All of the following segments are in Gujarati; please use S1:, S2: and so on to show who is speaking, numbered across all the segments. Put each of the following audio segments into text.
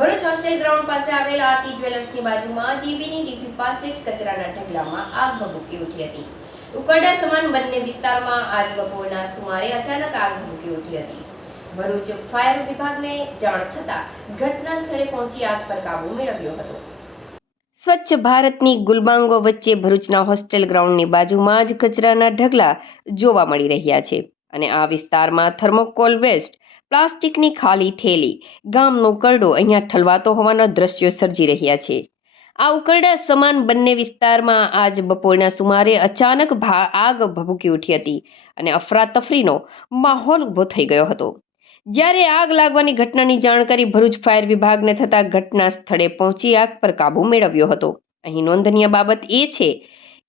S1: ભરૂચ હોસ્ટેલ ગ્રાઉન્ડ પાસે આવેલ આરતી જ્વેલર્સની બાજુમાં જીબીની ડીપી પાસે જ કચરાના ઢગલામાં આગ ભભૂકી ઉઠી હતી. ઉકરડા સમાન બંને વિસ્તારમાં આજ બપોરના સુમારે અચાનક આગ ભભૂકી ઉઠી હતી. ભરૂચ ફાયર વિભાગને જાણ થતાં ઘટના સ્થળે પહોંચી આગ પર કાબુ મેળવ્યો હતો. સ્વચ્છ ભારતની ગુલબાંગો વચ્ચે ભરૂચના હોસ્ટેલ ગ્રાઉન્ડની બાજુમાં જ કચરાના ઢગલા જોવા મળી રહ્યા છે અને આ વિસ્તારમાં થર્મોકોલ વેસ્ટ પ્લાસ્ટિકની ખાલી થેલી, ગામનો કરડો અહીંયા ઠલવાતો હોવાના દ્રશ્યો સર્જી રહ્યા છે. આ ઉકરડા સમાન બંને વિસ્તારમાં આજ બપોરના સુમારે અચાનક આગ ભભૂકી ઉઠી હતી અને અફરાતફરીનો માહોલ ઊભો થઈ ગયો હતો. જ્યારે આગ લાગવાની ઘટનાની જાણકારી ભરૂચ ફાયર વિભાગને થતાં ઘટના સ્થળે પહોંચી આગ પર કાબૂ મેળવ્યો હતો. અહીં નોંધનીય બાબત એ છે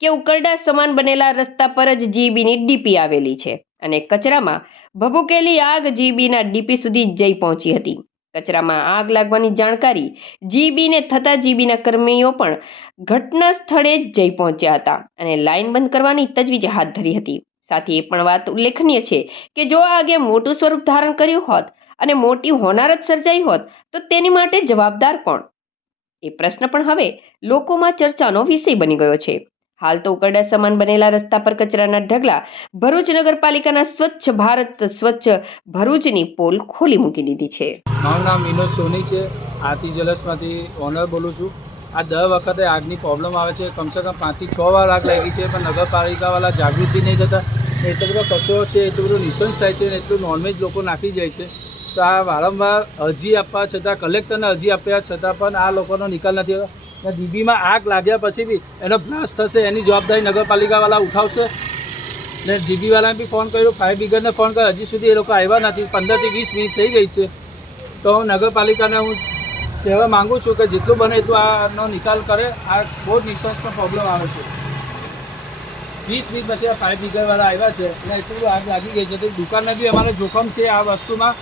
S1: કે ઉકરડા સમાન બનેલા રસ્તા પર જ જીબીની ડીપી આવેલી છે. અને કચરામાં ભભૂકેલી આગ જીબીના ડીપી સુધી જઈ પહોંચી હતી. કચરામાં આગ લાગવાની જાણકારી જીબીને થતાં જીબીના કર્મીઓ પણ ઘટના સ્થળે જઈ પહોંચ્યા હતા અને લાઇન બંધ કરવાની તજવીજ હાથ ધરી હતી. સાથે એ પણ વાત ઉલ્લેખનીય છે કે જો આગે મોટું સ્વરૂપ ધારણ કર્યું હોત અને મોટી હોનારત સર્જાઈ હોત, તો તેની માટે જવાબદાર કોણ? એ પ્રશ્ન પણ હવે લોકોમાં ચર્ચાનો વિષય બની ગયો છે. હાલ તો ઉકરડા સમાન બનેલા રસ્તા પર કચરાના ઢગલા, ભરૂચ નગરપાલિકાના સ્વચ્છ ભારત, સ્વચ્છ ભરૂચની પોલ ખોલી મૂકી દીધી છે.
S2: મારું નામ વિનોદ સોની છે. આરતી જ્વેલર્સમાંથી ઓનર બોલું છું. આ દર વખતે આગની પ્રોબ્લેમ આવે છે. કમસે કમ પાંચથી છ વાર આગ લાગી છે, પણ નગરપાલિકાવાળા જાગૃતિ નહીં થતા. એટલો બધો કચરો છે, એટલું બધું નિસંસ થાય છે ને એટલું નોનવેજ લોકો નાખી જાય છે. તો આ વારંવાર અરજી આપવા છતાં કલેક્ટરને અરજી આપ્યા છતાં પણ આ લોકોનો નિકાલ નથી આવ્યો. ને દીબીમાં આગ લાગ્યા પછી બી એનો બ્લાસ્ટ થશે, એની જવાબદારી નગરપાલિકાવાળા ઉઠાવશે. ને જીબીવાળાને બી ફોન કર્યો ફાયર બ્રિગેડને ફોન કર્યો. હજી સુધી એ લોકો આવ્યા નથી. પંદરથી વીસ મિનિટ થઈ ગઈ છે. તો હું નગરપાલિકાને હું કહેવા માગું છું કે જેટલું બને એટલું આનો નિકાલ કરે. આ બહુ જ નિશ્વાસનો પ્રોબ્લેમ આવે છે. વીસ મિનિટ પછી આ ફાયર બ્રિગેડવાળા આવ્યા છે. અને એટલું આગ લાગી ગઈ છે. તો દુકાનને બી અમારે જોખમ છે આ વસ્તુમાં.